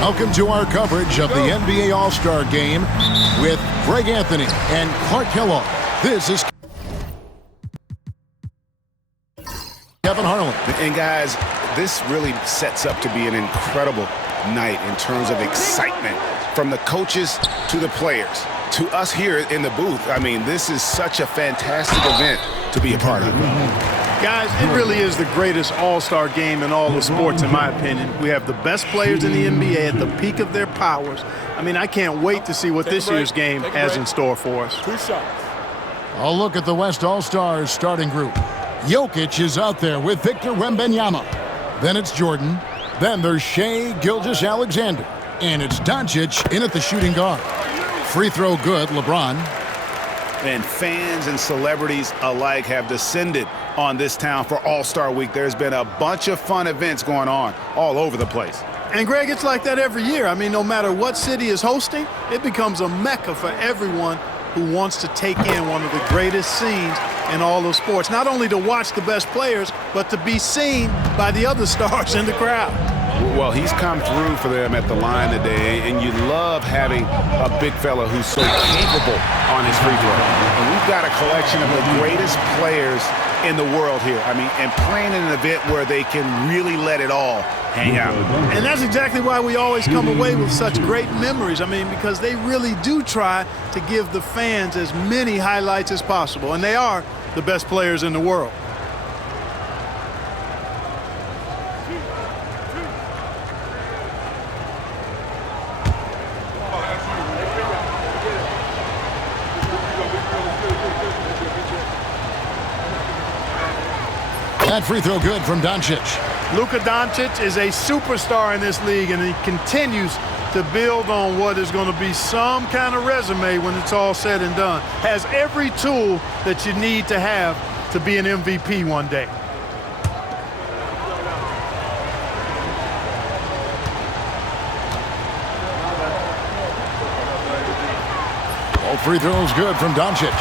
Welcome to our coverage of the NBA All-Star Game with Greg Anthony and Clark Kellogg. This is Kevin Harlan. And guys, this really sets up to be an incredible night in terms of excitement from the coaches to the players to us here in the booth. I mean, this is such a fantastic event to be a part of. Guys, it really is the greatest all-star game in all of sports, in my opinion. We have the best players in the NBA at the peak of their powers. I mean, I can't wait to see what this year's game has in store for us. A look at the West All-Stars starting group. Jokic is out there with Victor Wembanyama. Then it's Jordan. Then there's Shai Gilgeous-Alexander. And it's Doncic in at the shooting guard. Free throw good, LeBron. And fans and celebrities alike have descended on this town for All-Star Week. There's been a bunch of fun events going on all over the place. And, Greg, it's like that every year. I mean, no matter what city is hosting, it becomes a mecca for everyone who wants to take in one of the greatest scenes in all of sports. Not only to watch the best players, but to be seen by the other stars in the crowd. Well, he's come through for them at the line today, and you love having a big fella who's so capable on his free throw. And we've got a collection of the greatest players in the world here. I mean, and playing in an event where they can really let it all hang out. And that's exactly why we always come away with such great memories. I mean, because they really do try to give the fans as many highlights as possible. And they are the best players in the world. That free throw good from Doncic. Luka Doncic is a superstar in this league, and he continues to build on what is going to be some kind of resume when it's all said and done. Has every tool that you need to have to be an MVP one day. All free throws good from Doncic.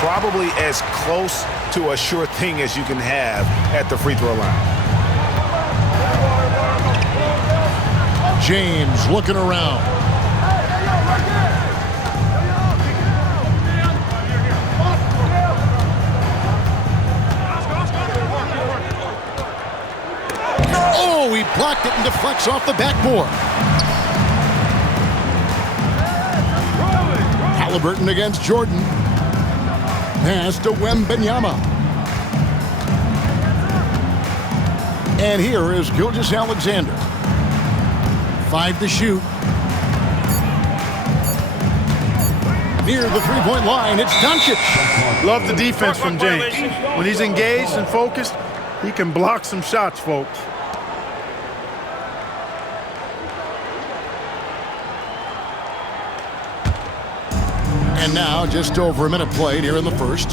Probably as close to a sure thing as you can have at the free throw line. James looking around. Oh, he blocked it and deflects off the backboard. Halliburton against Jordan. Pass to Wembanyama. And here is Gilgeous-Alexander. 5 to shoot. Near the three-point line, it's Doncic. Love the defense from James. When he's engaged and focused, he can block some shots, folks. And now, just over a minute played here in the first.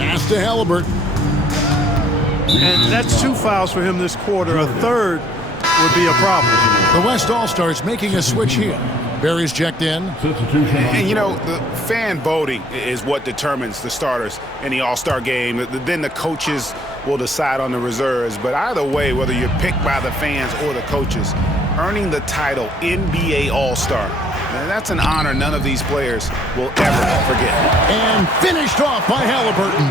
Pass to Halliburton. And that's 2 fouls for him this quarter. A third would be a problem. The West All-Stars making a switch here. Barry's checked in. And, you know, the fan voting is what determines the starters in the All-Star game. Then the coaches will decide on the reserves. But either way, whether you're picked by the fans or the coaches, earning the title NBA All-Star, that's an honor none of these players will ever forget. And finished off by Halliburton.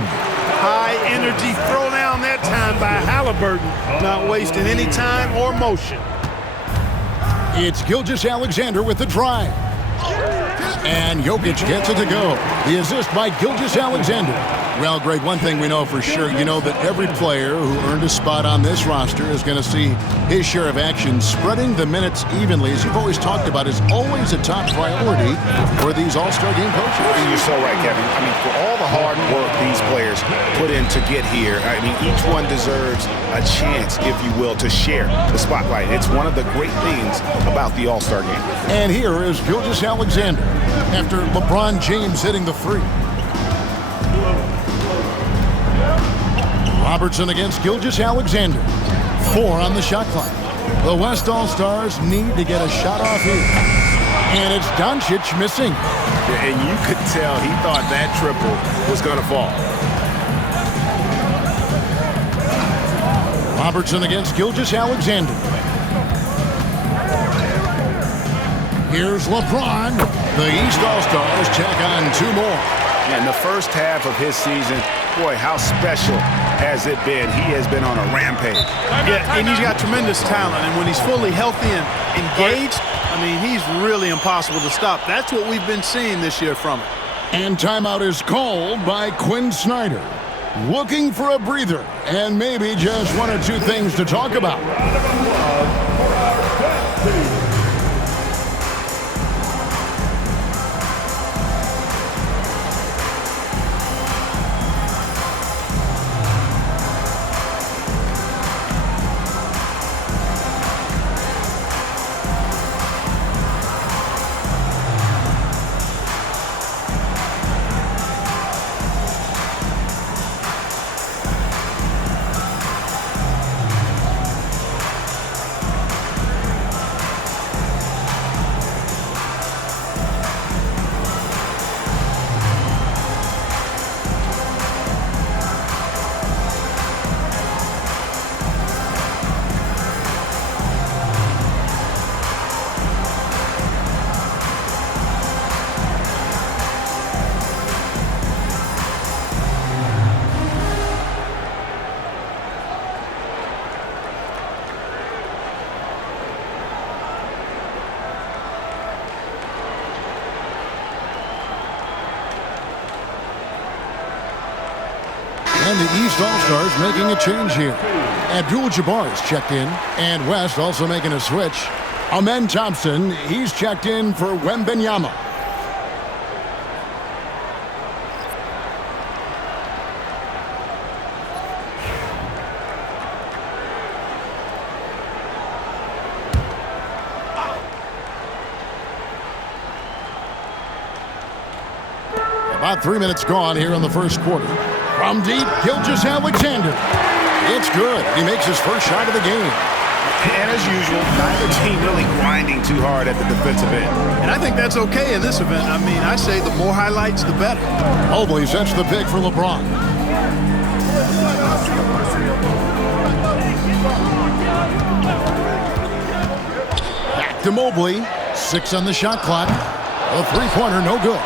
High energy throwdown that time by Halliburton, not wasting any time or motion. It's Gilgeous-Alexander with the drive. And Jokic gets it to go. The assist by Gilgeous-Alexander. Well, Greg, one thing we know for sure, you know that every player who earned a spot on this roster is going to see his share of action. Spreading the minutes evenly, as you've always talked about, is always a top priority for these All-Star Game coaches. And you're so right, Kevin. I mean, for all the hard work these players put in to get here, I mean, each one deserves a chance, if you will, to share the spotlight. It's one of the great things about the All-Star Game. And here is Gilgeous-Alexander after LeBron James hitting the three. Robertson against Gilgeous-Alexander. 4 on the shot clock. The West All-Stars need to get a shot off here. And it's Doncic missing. And you could tell he thought that triple was going to fall. Robertson against Gilgeous-Alexander. Here's LeBron. The East All-Stars check on 2 more. In the first half of his season, boy, how special has it been? He has been on a rampage. Yeah, and he's got tremendous talent. And when he's fully healthy and engaged, I mean, he's really impossible to stop. That's what we've been seeing this year from him. And timeout is called by Quinn Snyder. Looking for a breather and maybe just 1 or 2 things to talk about. And the East All-Stars making a change here. Abdul-Jabbar is checked in, and West also making a switch. Amen Thompson, he's checked in for Wembenyama. About 3 minutes gone here in the first quarter. From deep, Gilgeous-Alexander. It's good. He makes his first shot of the game. And as usual, neither team really grinding too hard at the defensive end. And I think that's okay in this event. I mean, I say the more highlights, the better. Mobley sets the pick for LeBron. Back to Mobley. 6 on the shot clock. A three-pointer, no good.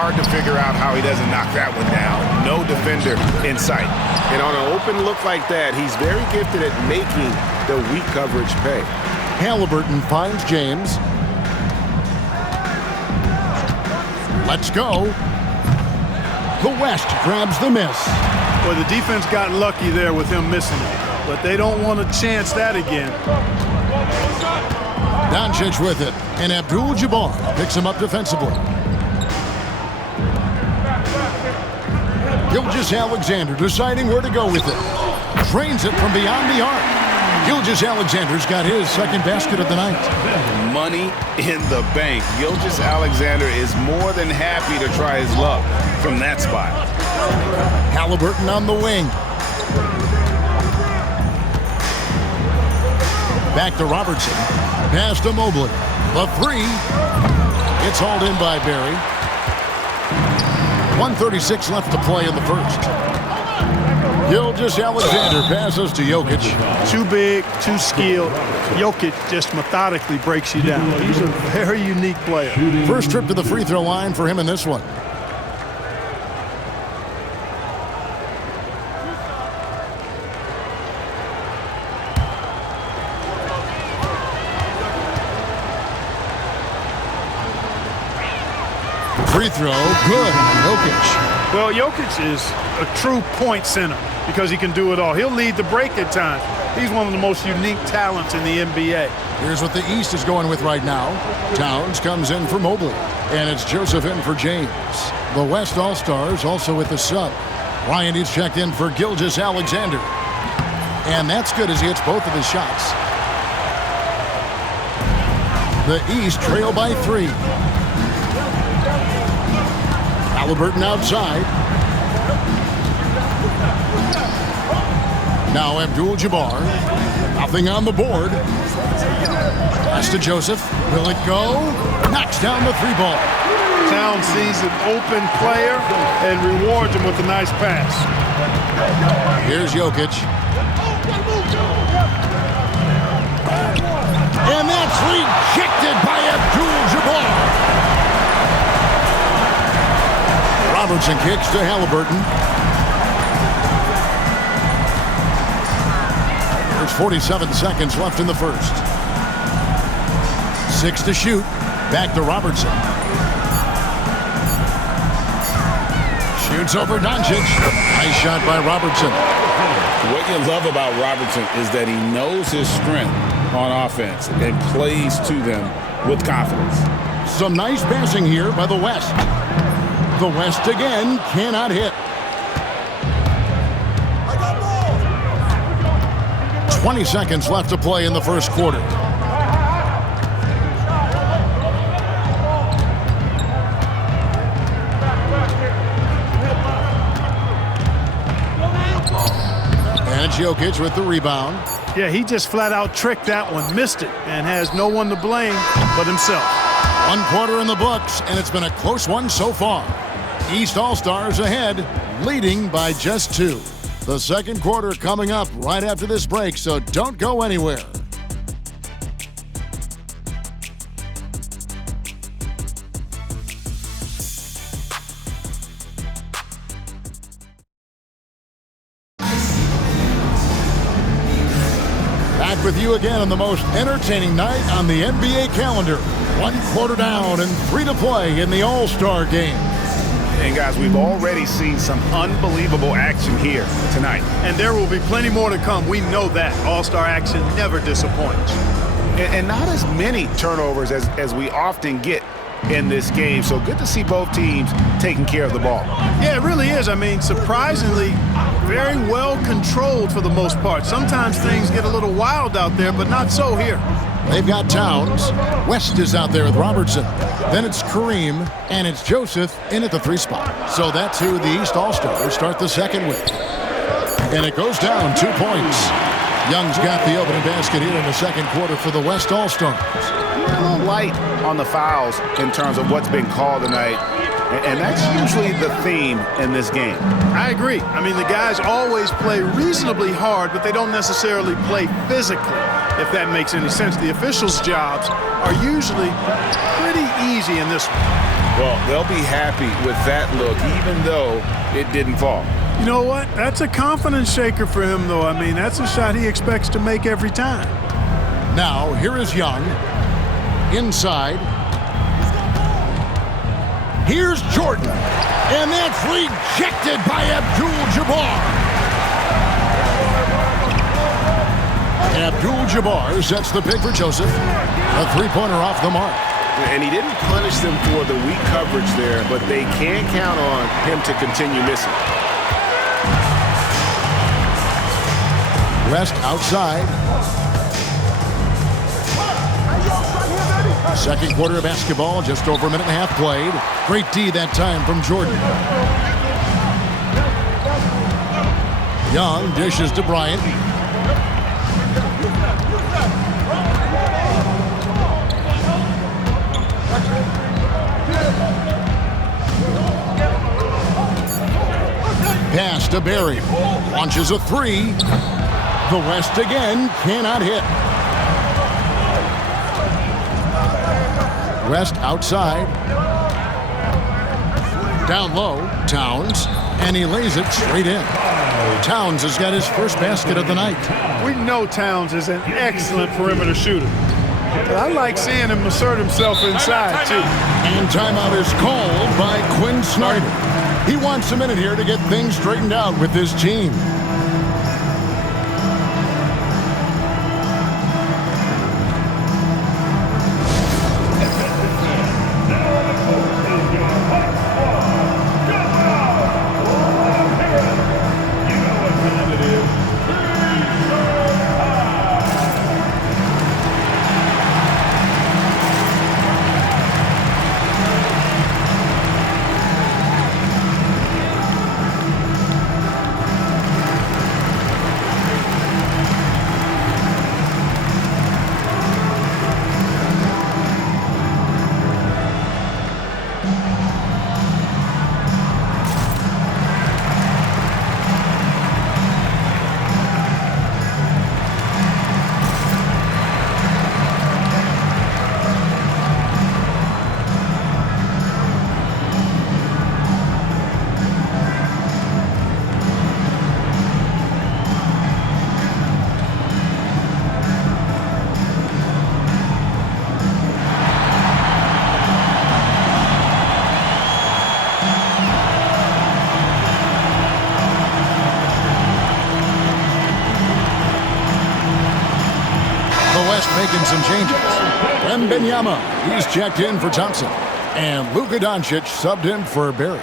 Hard to figure out how he doesn't knock that one down. No defender in sight. And on an open look like that, he's very gifted at making the weak coverage pay. Halliburton finds James. Let's go. The West grabs the miss. Well, the defense got lucky there with him missing it, but they don't want to chance that again. Doncic with it, and Abdul-Jabbar picks him up defensively. Gilgeous-Alexander deciding where to go with it. Drains it from beyond the arc. Gilgeous-Alexander's got his second basket of the night. Money in the bank. Gilgeous-Alexander is more than happy to try his luck from that spot. Halliburton on the wing. Back to Robertson. Pass to Mobley. The three. It's hauled in by Barry. 1:36 left to play in the first. Gilgeous-Alexander passes to Jokic. Too big, too skilled. Jokic just methodically breaks you down. He's a very unique player. First trip to the free throw line for him in this one. Free throw, good. Jokic. Well, Jokic is a true point center because he can do it all. He'll lead the break at times. He's one of the most unique talents in the NBA. Here's what the East is going with right now. Towns comes in for Mobley, and it's Joseph in for James. The West All-Stars also with the sub. Ryan is checked in for Gilgeous-Alexander. And that's good as he hits both of his shots. The East trail by 3. Halliburton outside. Now Abdul-Jabbar. Nothing on the board. Pass to Joseph. Will it go? Knocks down the 3-ball. Towns sees an open player and rewards him with a nice pass. Here's Jokic. And that's rejected by Abdul-Jabbar. Robertson kicks to Halliburton. There's 47 seconds left in the first. 6 to shoot. Back to Robertson. Shoots over Doncic. Nice shot by Robertson. What you love about Robertson is that he knows his strength on offense and plays to them with confidence. Some nice passing here by the West. The West again cannot hit. 20 seconds left to play in the first quarter. And Jokic with the rebound. Yeah, he just flat out tricked that one, missed it, and has no one to blame but himself. 1 quarter in the books, and it's been a close one so far. East All-Stars ahead, leading by just 2. The second quarter coming up right after this break, so don't go anywhere. Back with you again on the most entertaining night on the NBA calendar. 1 quarter down and 3 to play in the All-Star game. And guys, we've already seen some unbelievable action here tonight. And there will be plenty more to come. We know that. All-Star action never disappoints. And not as many turnovers as we often get in this game. So good to see both teams taking care of the ball. Yeah, it really is. I mean, surprisingly, very well controlled for the most part. Sometimes things get a little wild out there, but not so here. They've got Towns. West is out there with Robertson. Then it's Kareem, and it's Joseph in at the 3 spot. So that's who the East All-Stars start the second with. And it goes down 2 points. Young's got the opening basket here in the second quarter for the West All-Stars. We're a little light on the fouls in terms of what's been called tonight. And that's usually the theme in this game. I agree. I mean, the guys always play reasonably hard, but they don't necessarily play physically, if that makes any sense. The officials' jobs are usually pretty easy in this one. Well, they'll be happy with that look, even though it didn't fall. You know what? That's a confidence shaker for him, though. I mean, that's a shot he expects to make every time. Now, here is Young. Inside. Here's Jordan. And that's rejected by Abdul-Jabbar. Abdul-Jabbar sets the pick for Joseph. A 3-pointer off the mark. And he didn't punish them for the weak coverage there, but they can't count on him to continue missing. West outside. Second quarter of basketball, just over a minute and a half played. Great D that time from Jordan. Young dishes to Bryant. Pass to Barry. Launches a 3. The West again cannot hit. West outside. Down low, Towns, and he lays it straight in. Towns has got his first basket of the night. We know Towns is an excellent perimeter shooter. But I like seeing him assert himself inside, too. And timeout is called by Quinn Snyder. He wants a minute here to get things straightened out with his team. making some changes. Wembanyama, he's checked in for Thompson. And Luka Doncic subbed in for Barry.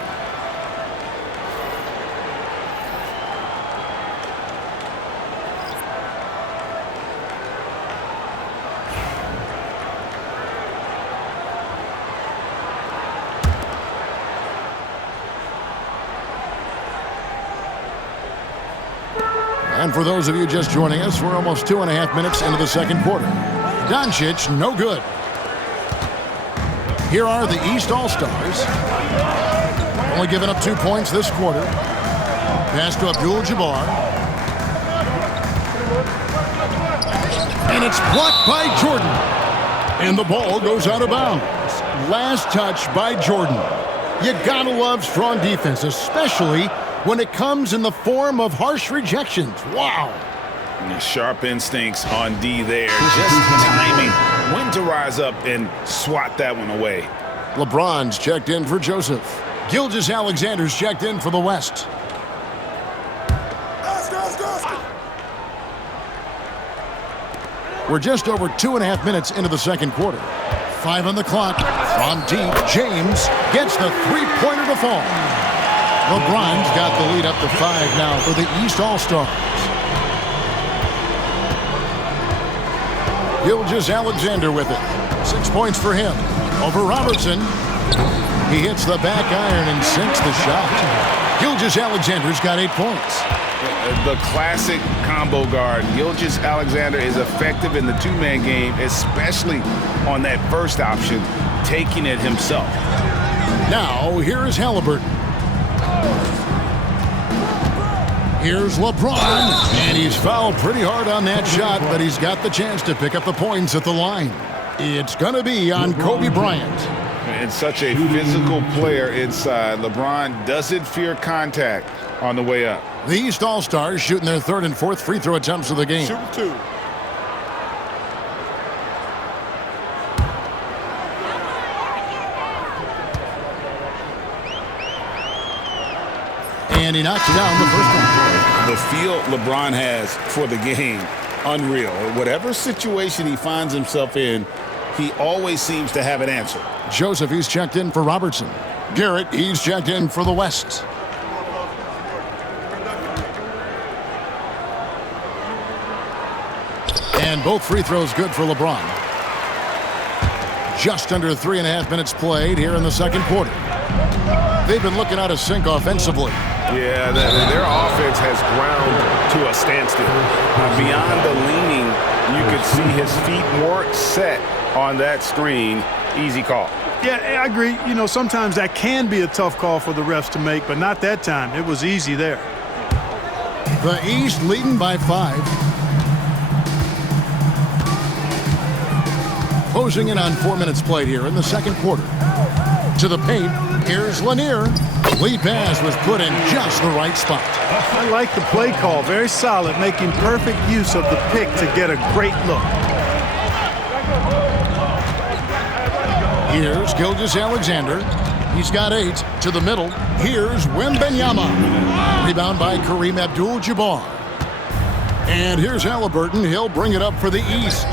And for those of you just joining us, we're almost 2.5 minutes into the second quarter. Doncic, no good. Here are the East All-Stars. Only giving up 2 points this quarter. Pass to Abdul-Jabbar. And it's blocked by Jordan. And the ball goes out of bounds. Last touch by Jordan. You gotta love strong defense, especially when it comes in the form of harsh rejections. Wow. Sharp instincts on D there. Just timing when to rise up and swat that one away. LeBron's checked in for Joseph. Gilgeous-Alexander's checked in for the West. We're just over 2.5 minutes into the second quarter. 5 on the clock. From deep, James gets the three-pointer to fall. LeBron's got the lead up to 5 now for the East All-Stars. Gilgeous-Alexander with it. 6 points for him. Over Robertson. He hits the back iron and sinks the shot. Gilgeous-Alexander's got 8 points. The classic combo guard. Gilgeous-Alexander is effective in the two-man game, especially on that first option, taking it himself. Now, here's Halliburton. Here's LeBron, and he's fouled pretty hard on that shot, but he's got the chance to pick up the points at the line. It's going to be on Kobe Bryant. And such a physical player inside. LeBron doesn't fear contact on the way up. The East All-Stars shooting their third and fourth free throw attempts of the game. Shoot 2. And he knocks down the first one. The feel LeBron has for the game, unreal. Whatever situation he finds himself in, he always seems to have an answer. Joseph, he's checked in for Robertson. Garrett, he's checked in for the West. And both free throws good for LeBron. Just under 3.5 minutes played here in the second quarter. They've been looking out of sync offensively. Yeah, their offense has ground to a standstill. Beyond the leaning, you could see his feet weren't set on that screen. Easy call. Yeah, I agree. You know, sometimes that can be a tough call for the refs to make, but not that time. It was easy there. The East leading by 5. Closing in on 4 minutes played here in the second quarter. To the paint, here's Lanier. Lead pass was put in just the right spot. I like the play call. Very solid, making perfect use of the pick to get a great look. Here's Gilgeous-Alexander. He's got 8 to the middle. Here's Wembanyama. Rebound by Kareem Abdul-Jabbar. And here's Halliburton. He'll bring it up for the East.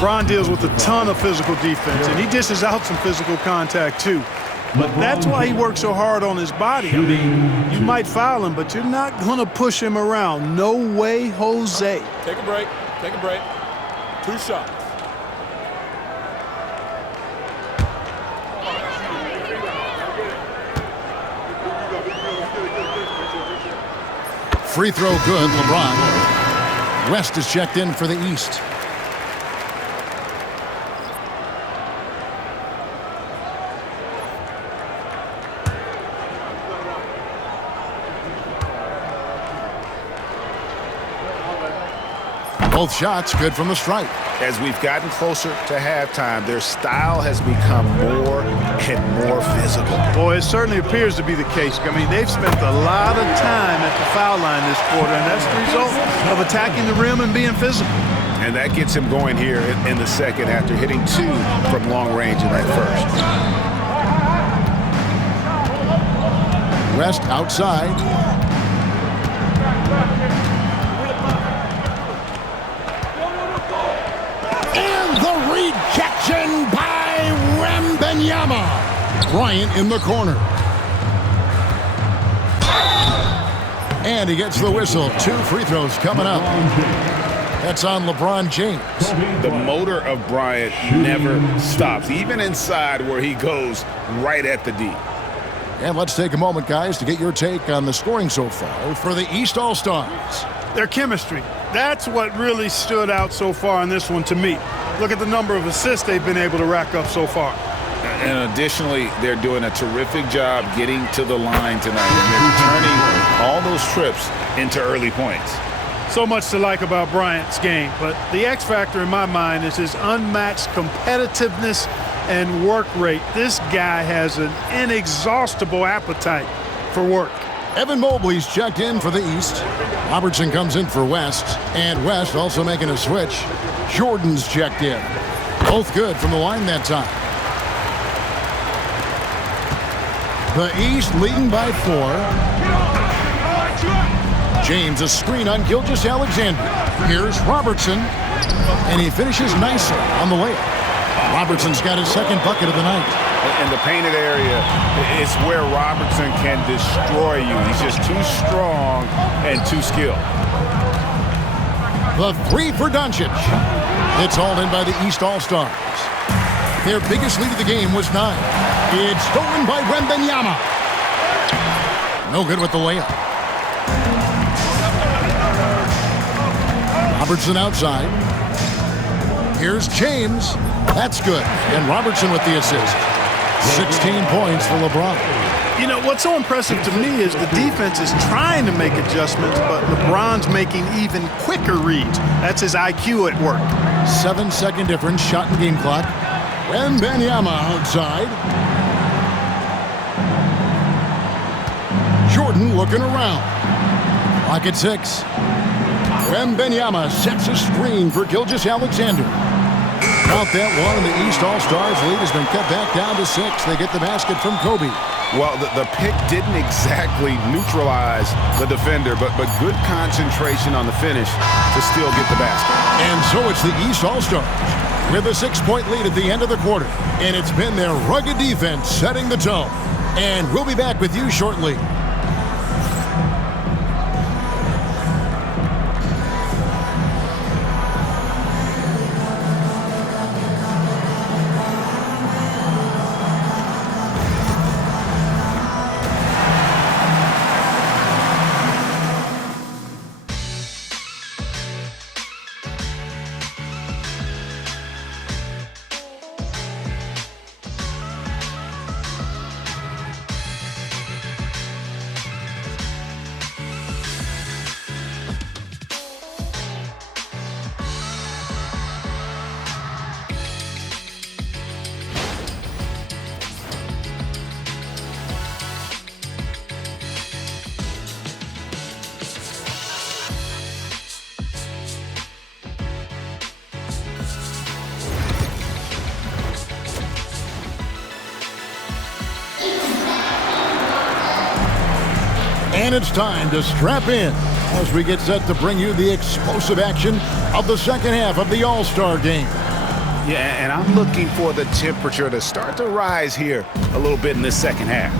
Bron deals with a ton of physical defense, and he dishes out some physical contact too. But that's why he works so hard on his body. I mean, you might foul him, but you're not going to push him around. No way, Jose. Take a break. Take a break. 2 shots. Free throw good, LeBron. West is checked in for the East. Both shots good from the stripe. As we've gotten closer to halftime, their style has become more and more physical. Boy, it certainly appears to be the case. I mean, they've spent a lot of time at the foul line this quarter, and that's the result of attacking the rim and being physical. And that gets him going here in the second after hitting 2 from long range in that first. West outside. Rejection by Wembanyama. Bryant in the corner. And he gets the whistle. 2 free throws coming up. That's on LeBron James. The motor of Bryant never stops, even inside where he goes right at the D. And let's take a moment, guys, to get your take on the scoring so far for the East All-Stars. Their chemistry. That's what really stood out so far in this one to me. Look at the number of assists they've been able to rack up so far. And additionally, they're doing a terrific job getting to the line tonight. And they're turning all those trips into early points. So much to like about Bryant's game, but the X factor in my mind is his unmatched competitiveness and work rate. This guy has an inexhaustible appetite for work. Evan Mobley's checked in for the East. Robertson comes in for West. And West also making a switch. Jordan's checked in. Both good from the line that time. The East leading by 4. James a screen on Gilgeous-Alexander. Here's Robertson. And he finishes nicely on the layup. Robertson's got his second bucket of the night. In the painted area, it's where Robertson can destroy you. He's just too strong and too skilled. The 3 for Doncic. It's hauled in by the East All-Stars. Their biggest lead of the game was 9. It's stolen by Wembanyama. No good with the layup. Robertson outside. Here's James. That's good. And Robertson with the assist. 16 points for LeBron. You know, what's so impressive to me is the defense is trying to make adjustments, but LeBron's making even quicker reads. That's his IQ at work. 7-second difference, shot and game clock. Wembanyama outside. Jordan looking around. Clock at 6. Wembanyama sets a screen for Gilgeous-Alexander. Count that one, and the East All-Stars lead has been cut back down to 6. They get the basket from Kobe. Well, the pick didn't exactly neutralize the defender, but good concentration on the finish to still get the basket. And so it's the East All-Stars with a 6-point lead at the end of the quarter. And it's been their rugged defense setting the tone. And we'll be back with you shortly. And it's time to strap in as we get set to bring you the explosive action of the second half of the All-Star game. Yeah, and I'm looking for the temperature to start to rise here a little bit in this second half.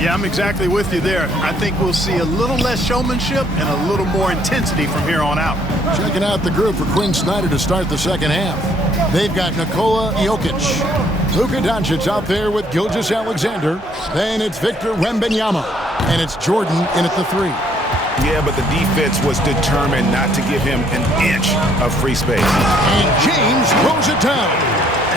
Yeah, I'm exactly with you there. I think we'll see a little less showmanship and a little more intensity from here on out. Checking out the group for Quinn Snyder to start the second half. They've got Nikola Jokic. Luka Doncic out there with Gilgeous-Alexander. Then it's Victor Wembanyama. And it's Jordan in at the 3. Yeah, but the defense was determined not to give him an inch of free space. And James throws it down.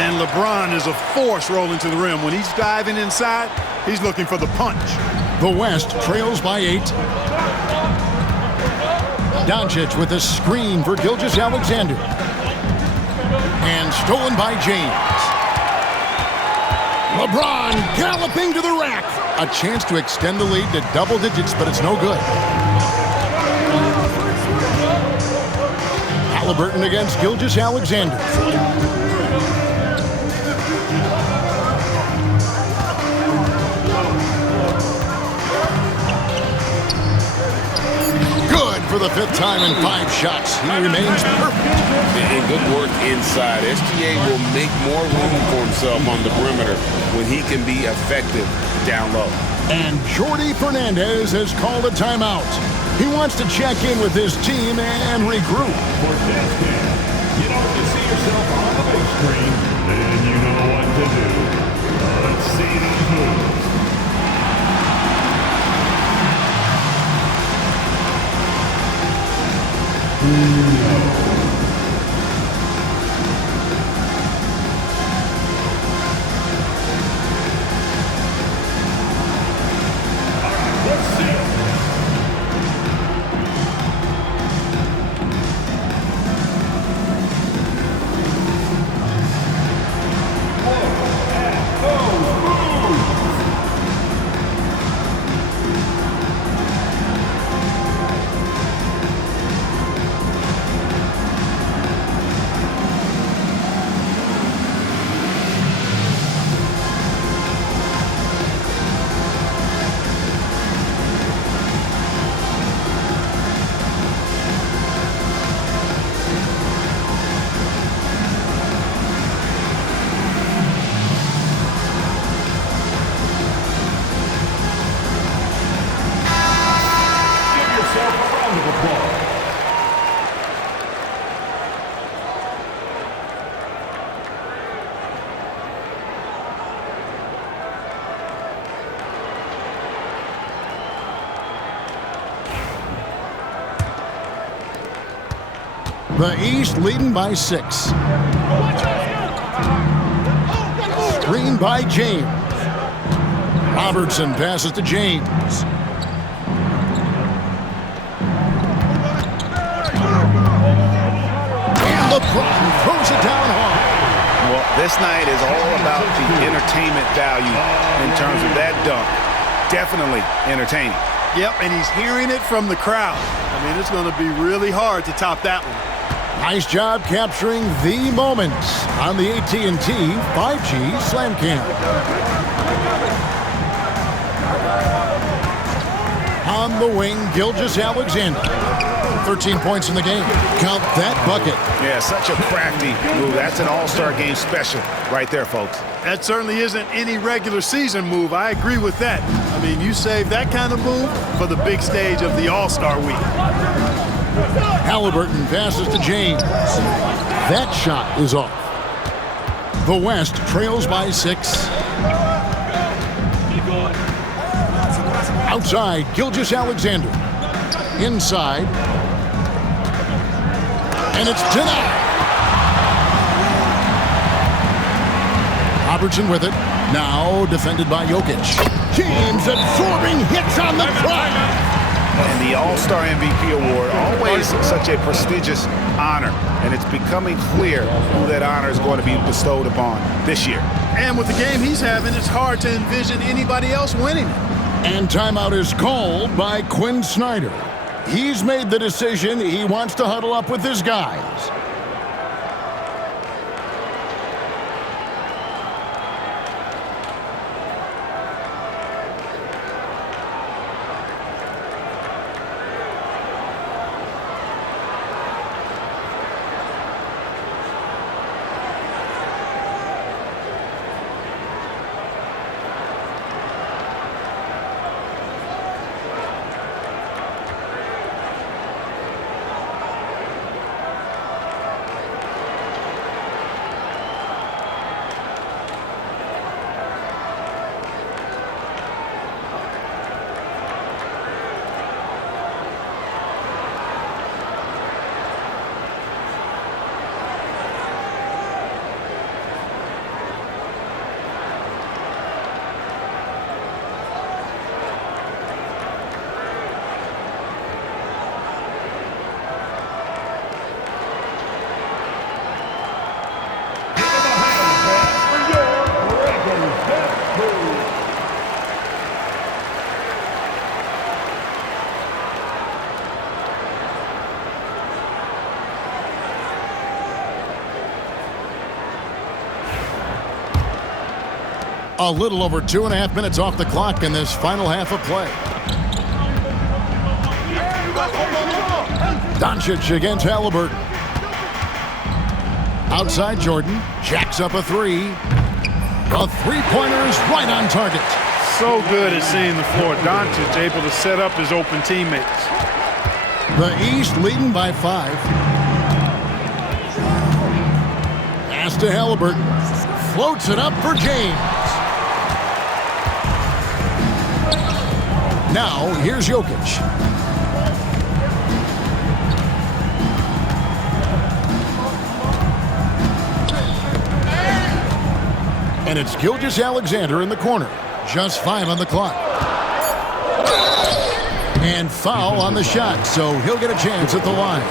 And LeBron is a force rolling to the rim. When he's diving inside, he's looking for the punch. The West trails by 8. Doncic with a screen for Gilgeous-Alexander. And stolen by James. LeBron galloping to the rack. A chance to extend the lead to double digits, but it's no good. Halliburton against Gilgeous-Alexander. Good for the 5th time in 5 shots. He remains perfect. And good work inside. SGA will make more room for himself on the perimeter when he can be effective down low. And Jordi Fernandez has called a timeout. He wants to check in with his team and regroup. For this game, you know when you see yourself on the big screen, then you know what to do. Let's see these moves. The East leading by 6. Screen by James. Robertson passes to James. And LeBron throws it down hard. Well, this night is all about the entertainment value in terms of that dunk. Definitely entertaining. Yep, and he's hearing it from the crowd. I mean, it's going to be really hard to top that one. Nice job capturing the moments on the AT&T 5G Slam Cam. On the wing, Gilgeous-Alexander. 13 points in the game. Count that bucket. Yeah, such a crafty move. That's an all-star game special right there, folks. That certainly isn't any regular season move. I agree with that. I mean, you save that kind of move for the big stage of the All-Star Week. Halliburton passes to James. That shot is off. The West trails by 6. Outside, Gilgeous-Alexander. Inside. And it's denied. Robertson with it. Now defended by Jokic. James absorbing hits on the drive. And the All-Star MVP award, always such a prestigious honor. And it's becoming clear who that honor is going to be bestowed upon this year. And with the game he's having, it's hard to envision anybody else winning it. And timeout is called by Quinn Snyder. He's made the decision he wants to huddle up with his guys. A little over 2.5 minutes off the clock in this final half of play. Doncic against Halliburton. Outside Jordan. Jacks up a three. The three-pointer is right on target. So good at seeing the floor. Doncic able to set up his open teammates. The East leading by 5. Pass to Halliburton. Floats it up for James. Now, here's Jokic. And it's Gilgeous-Alexander in the corner. Just 5 on the clock. And foul on the shot, so he'll get a chance at the line.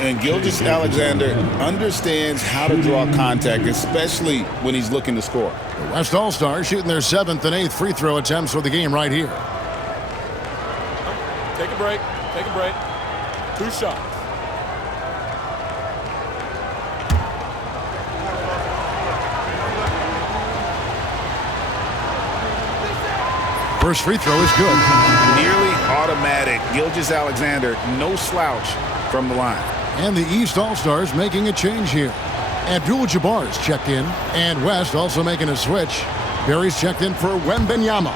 And Gilgeous-Alexander understands how to draw contact, especially when he's looking to score. The West All-Stars shooting their 7th and 8th free throw attempts for the game right here. Take a break. Take a break. 2 shots. First free throw is good. Nearly automatic. Gilgeous-Alexander, no slouch from the line. And the East All-Stars making a change here. Abdul-Jabbar's checked in, and West also making a switch. Barry's checked in for Wembanyama.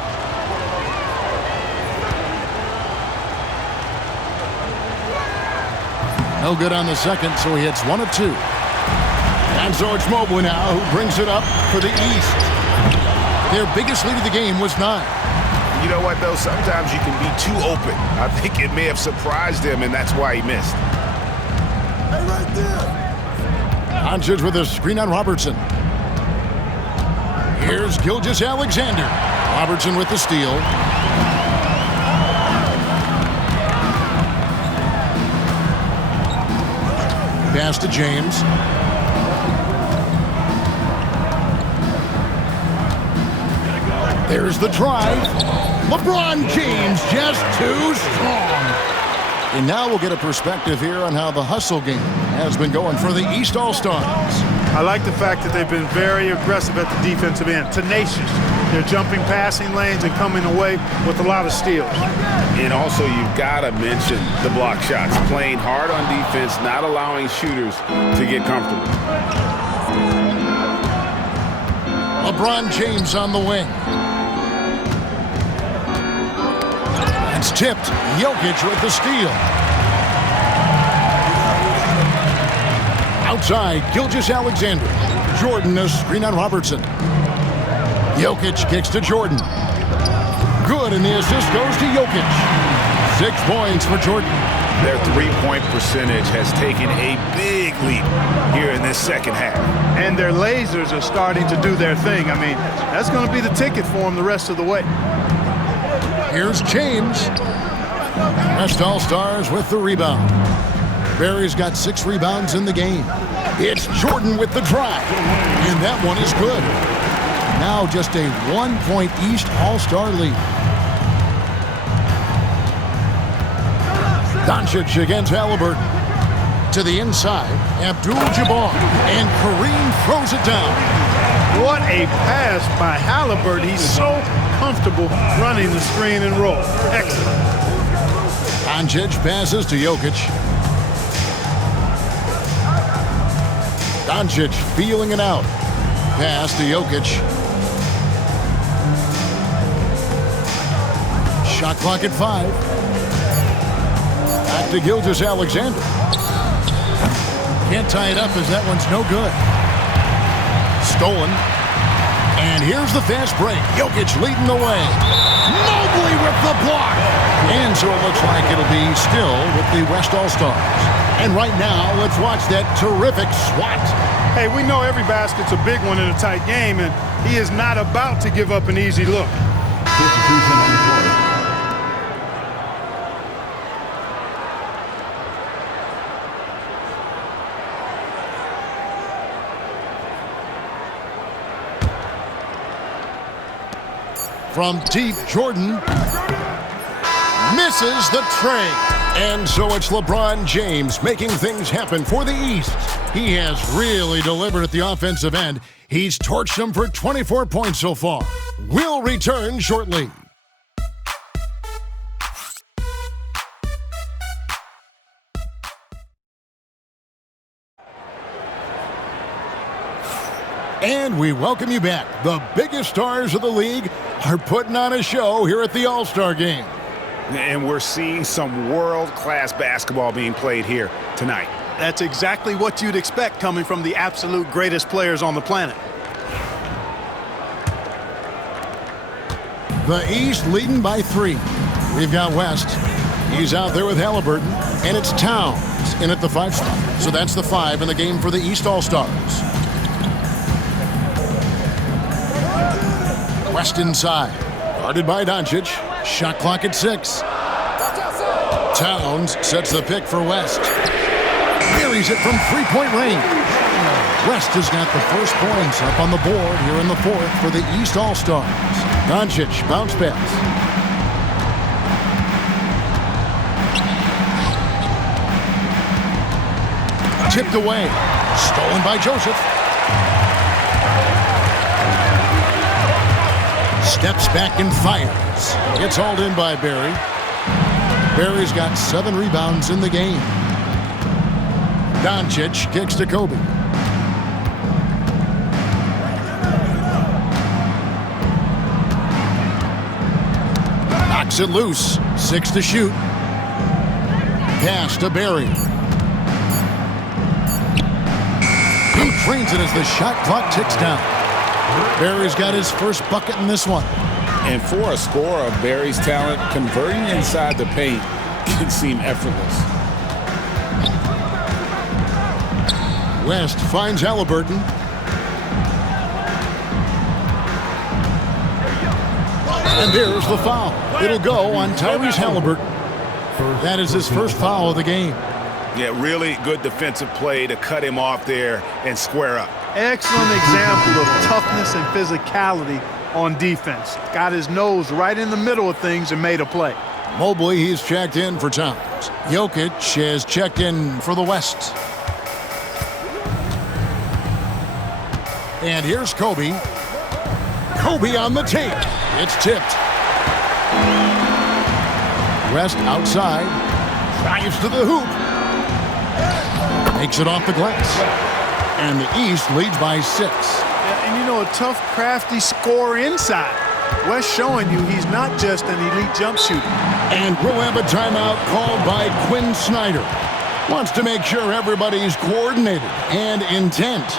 No good on the second, so he hits 1 of 2. And so it's Mobley now who brings it up for the East. Their biggest lead of the game was 9. You know what, though? Sometimes you can be too open. I think it may have surprised him, and that's why he missed. Hey, right there. Doncic with a screen on Robertson. Here's Gilgeous-Alexander. Robertson with the steal. Pass to James. There's the drive. LeBron James just too strong. And now we'll get a perspective here on how the hustle game has been going for the East All-Stars. I like the fact that they've been very aggressive at the defensive end, tenacious. They're jumping passing lanes and coming away with a lot of steals. And also, you've got to mention the block shots. Playing hard on defense, not allowing shooters to get comfortable. LeBron James on the wing. It's tipped. Jokic with the steal. Outside, Gilgeous-Alexander. Jordan a screen on Robertson. Jokic kicks to Jordan. Good, and the assist goes to Jokic. 6 points for Jordan. Their three-point percentage has taken a big leap here in this second half. And their lasers are starting to do their thing. I mean, that's going to be the ticket for them the rest of the way. Here's James. West All-Stars with the rebound. Barry's got 6 rebounds in the game. It's Jordan with the drive. And that one is good. Now just a 1-point East All-Star lead. Doncic against Halliburton. To the inside, Abdul-Jabbar. And Kareem throws it down. What a pass by Halliburton. He's so comfortable running the screen and roll. Excellent. Doncic passes to Jokic. Doncic feeling it out. Pass to Jokic. Shot clock at 5. Back to Gilgeous-Alexander. Can't tie it up as that one's no good. Stolen. And here's the fast break. Jokic leading the way. Mobley with the block. And so it looks like it'll be still with the West All-Stars. And right now, let's watch that terrific swat. Hey, we know every basket's a big one in a tight game, and he is not about to give up an easy look. From deep, Jordan misses the tray. And so it's LeBron James making things happen for the East. He has really delivered at the offensive end. He's torched them for 24 points so far. We'll return shortly. And we welcome you back. The biggest stars of the league are putting on a show here at the All-Star Game. And we're seeing some world-class basketball being played here tonight. That's exactly what you'd expect coming from the absolute greatest players on the planet. The East leading by 3. We've got West. He's out there with Halliburton. And it's Towns in at the 5 spot. So that's the 5 in the game for the East All-Stars. West inside. Guarded by Doncic. Shot clock at 6. Towns sets the pick for West. Buries it from three-point range. West has got the first points up on the board here in the 4th for the East All-Stars. Doncic, bounce pass. Tipped away. Stolen by Joseph. Steps back and fires. It's hauled in by Barry. Barry's got 7 rebounds in the game. Doncic kicks to Kobe. Knocks it loose. 6 to shoot. Pass to Barry. He trains it as the shot clock ticks down. Barry's got his first bucket in this one. And for a scorer of Barry's talent, converting inside the paint can seem effortless. West finds Halliburton. And there's the foul. It'll go on Tyrese Halliburton. That is his first foul of the game. Yeah, really good defensive play to cut him off there and square up. Excellent example of toughness and physicality on defense. Got his nose right in the middle of things and made a play. Mobley, he's checked in for Towns. Jokic has checked in for the West. And here's Kobe. Kobe on the take. It's tipped. West outside. Drives to the hoop. Makes it off the glass. And the East leads by 6. Yeah, and you know, a tough, crafty scorer inside. West showing you he's not just an elite jump shooter. And we'll have a timeout called by Quinn Snyder. Wants to make sure everybody's coordinated and intent.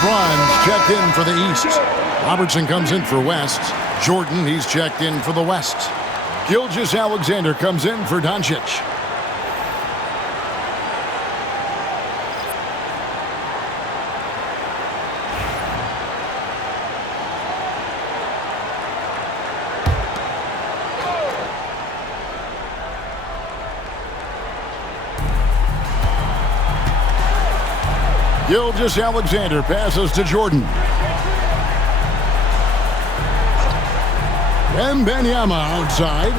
Bron's checked in for the East. Robertson comes in for West. Jordan, he's checked in for the West. Gilgeous-Alexander comes in for Doncic. Gilgeous-Alexander passes to Jordan. Wembanyama outside.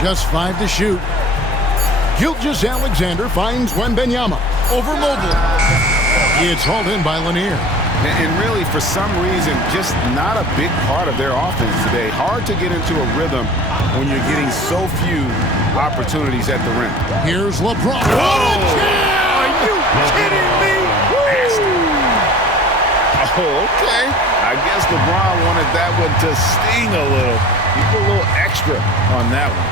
Just 5 to shoot. Gilgeous-Alexander finds Wembanyama over Mobley. It's hauled in by Lanier. And really, for some reason, just not a big part of their offense today. Hard to get into a rhythm when you're getting so few opportunities at the rim. Here's LeBron. Are you kidding me? Oh, okay. I guess LeBron wanted that one to sting a little. He put a little extra on that one.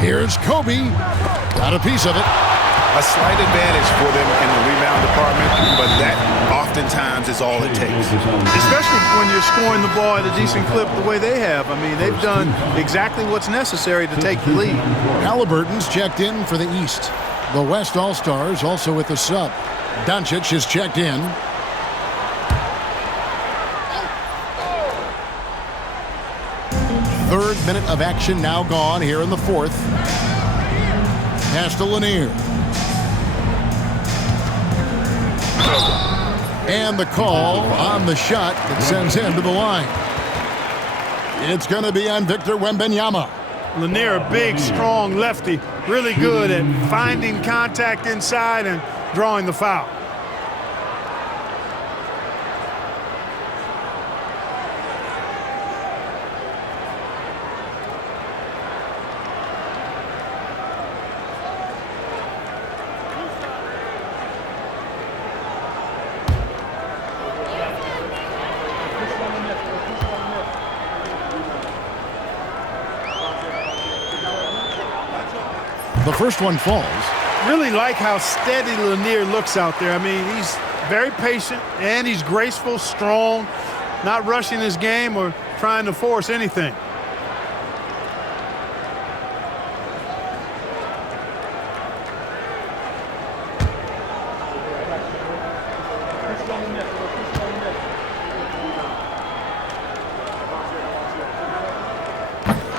Here's Kobe. Got a piece of it. A slight advantage for them in the rebound department, but that oftentimes is all it takes. Especially when you're scoring the ball at a decent clip the way they have. I mean, they've done exactly what's necessary to take the lead. Halliburton's checked in for the East. The West All-Stars also with the sub. Doncic is checked in. Third minute of action now gone here in the fourth. Pass to Lanier. And the call on the shot that sends him to the line. It's going to be on Victor Wembanyama. Lanier, a big, strong lefty, really good at finding contact inside and drawing the foul. The first one falls. Really like how steady Lanier looks out there. I mean, he's very patient and he's graceful, strong, not rushing his game or trying to force anything.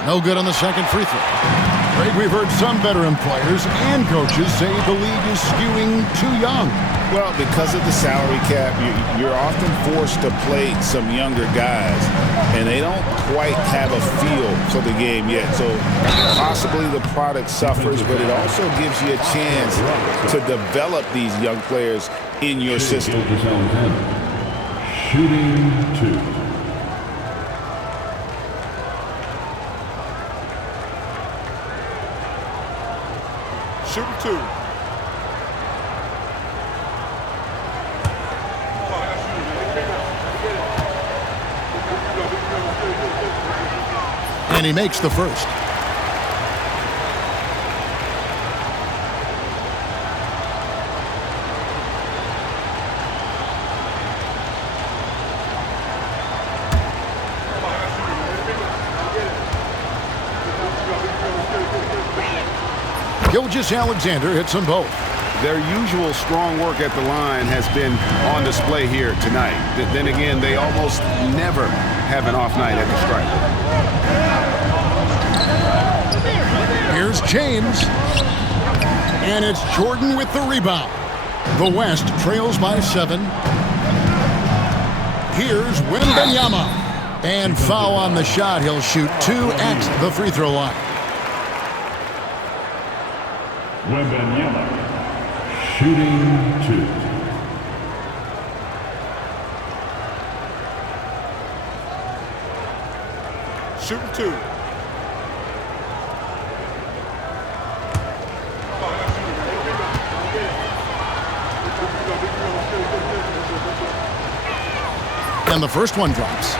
No good on the second free throw. Greg, we've heard some veteran players and coaches say the league is skewing too young. Well, because of the salary cap, you're often forced to play some younger guys, and they don't quite have a feel for the game yet. So possibly the product suffers, but it also gives you a chance to develop these young players in your system. Shooting two. Shooting two. And he makes the first. Gilgeous-Alexander hits them both. Their usual strong work at the line has been on display here tonight. Then again, they almost never have an off night at the stripe. Here's James. And it's Jordan with the rebound. The West trails by 7. Here's Wembanyama. And foul on the shot. He'll shoot 2 at the free throw line. Wembanyama, shooting two. Shooting two. And the first one drops.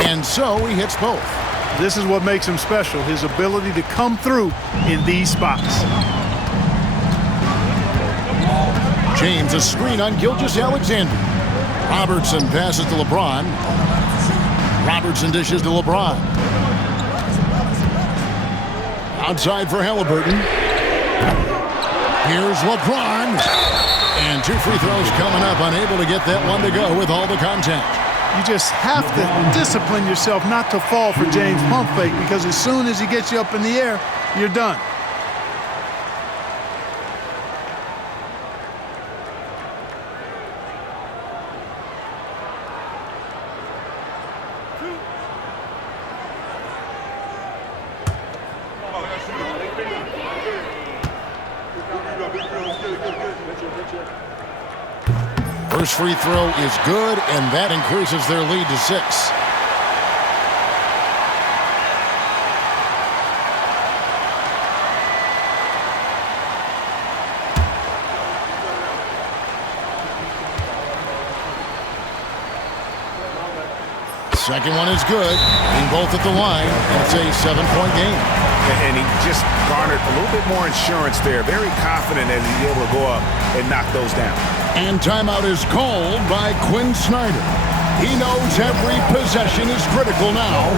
And so he hits both. This is what makes him special, his ability to come through in these spots. James, a screen on Gilgeous-Alexander. Robertson passes to LeBron. Robertson dishes to LeBron. Outside for Halliburton. Here's LeBron. And 2 free throws coming up, unable to get that one to go with all the contact. You just have to discipline yourself not to fall for James' pump fake, because as soon as he gets you up in the air, you're done. First free throw is good, and that increases their lead to 6. Second one is good. Being both at the line, it's a 7-point game. And he just garnered a little bit more insurance there. Very confident as he's able to go up and knock those down. And timeout is called by Quinn Snyder. He knows every possession is critical now.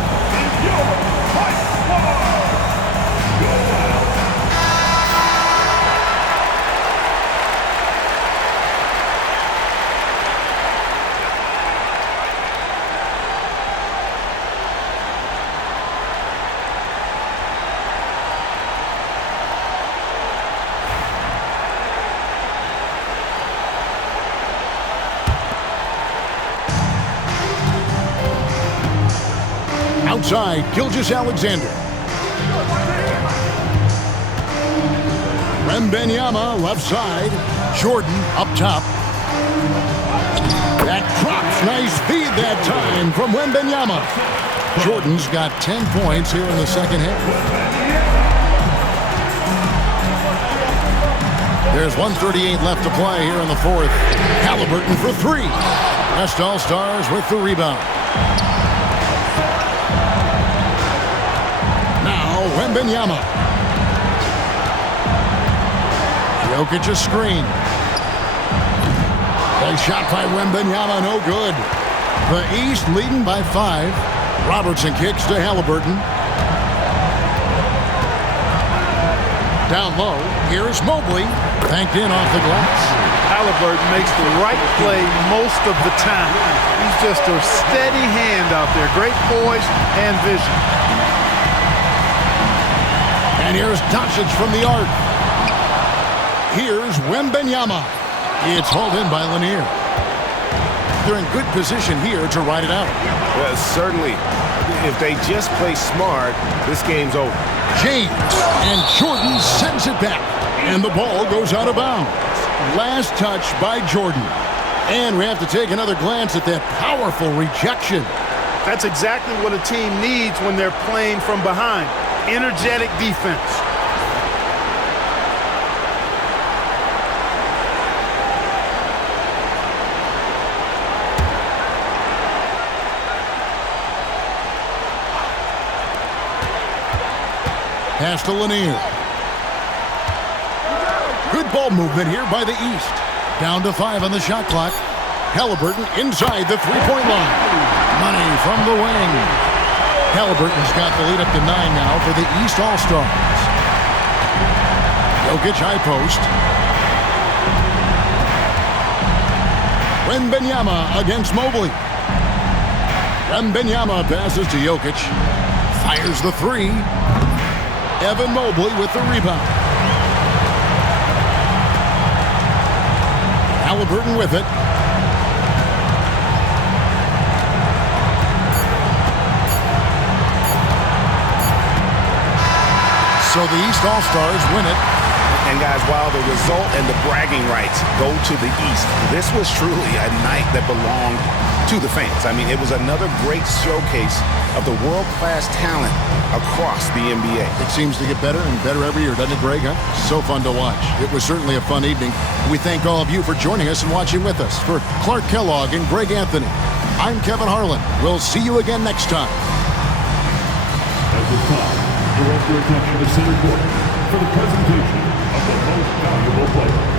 Outside, Gilgeous-Alexander. Wembanyama left side. Jordan up top. That drops. Nice feed that time from Wembanyama. Jordan's got 10 points here in the second half. There's 1:38 left to play here in the fourth. Halliburton for 3. West All-Stars with the rebound. Wembanyama. Jokic a screen. Nice shot by Wembanyama, no good. The East leading by 5. Robertson kicks to Halliburton. Down low, here's Mobley. Banked in off the glass. Halliburton makes the right play most of the time. He's just a steady hand out there. Great poise and vision. And here's Doncic from the arc. Here's Wembanyama. It's hauled in by Lanier. They're in good position here to ride it out. Well, certainly. If they just play smart, this game's over. James and Jordan sends it back. And the ball goes out of bounds. Last touch by Jordan. And we have to take another glance at that powerful rejection. That's exactly what a team needs when they're playing from behind. Energetic defense. Pass to Lanier. Good ball movement here by the East. Down to 5 on the shot clock. Halliburton inside the three-point line. Money from the wing. Halliburton's got the lead up to 9 now for the East All-Stars. Jokic high post. Wembanyama against Mobley. Wembanyama passes to Jokic. Fires the 3. Evan Mobley with the rebound. Halliburton with it. So the East All-Stars win it. And guys, while the result and the bragging rights go to the East, this was truly a night that belonged to the fans. I mean, it was another great showcase of the world-class talent across the NBA. It seems to get better and better every year, doesn't it, Greg? Huh? So fun to watch. It was certainly a fun evening. We thank all of you for joining us and watching with us. For Clark Kellogg and Greg Anthony, I'm Kevin Harlan. We'll see you again next time. At this time, direct your attention to center court for the presentation of the most valuable player.